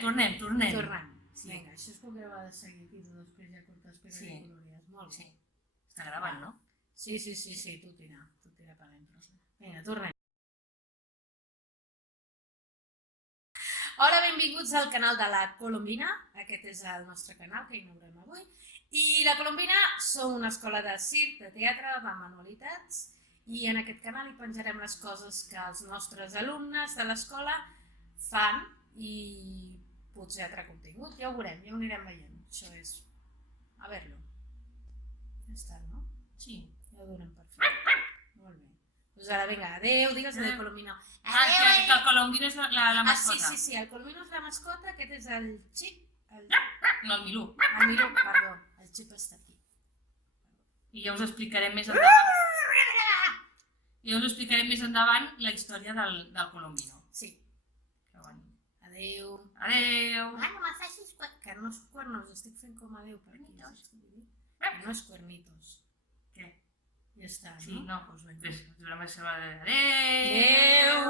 tornem. Tornem. Sí. Vinga, això és com que va de seguit i tu després ja cortes pegar i colories. Molt bé. Sí. Està gravant, no? Sí, tu tira per dentro. Vinga, tornem. Hola, benvinguts al canal de la Colombina. Aquest és el nostre canal que inaugurem avui. I la Colombina som una escola de circ, de teatre, de manualitats, i en aquest canal hi penjarem les coses que els nostres alumnes de l'escola fan i potser altre contingut. Ja ho veurem, ja ho anirem veient. Això és... a veure-lo. Ja està, no? Sí. Ja ho donem per fet. Molt bé. Doncs ara, vinga, adéu, digues adéu, Colombina. Que el Colombino és la mascota. Sí, el Colombino és la mascota, aquest és el xip. No, el Milú. El Milú, perdó, el xip està aquí. I ja us explicarem més endavant. La història del Colombino. Sí. Que bonic. Adéu. Adéu. Ai, no me facis que no és cuernos, estic fent com adéu per aquí. No és cuernitos. Què? Ja està, no? Sí, no. Doncs vinga. Adéu. Adéu.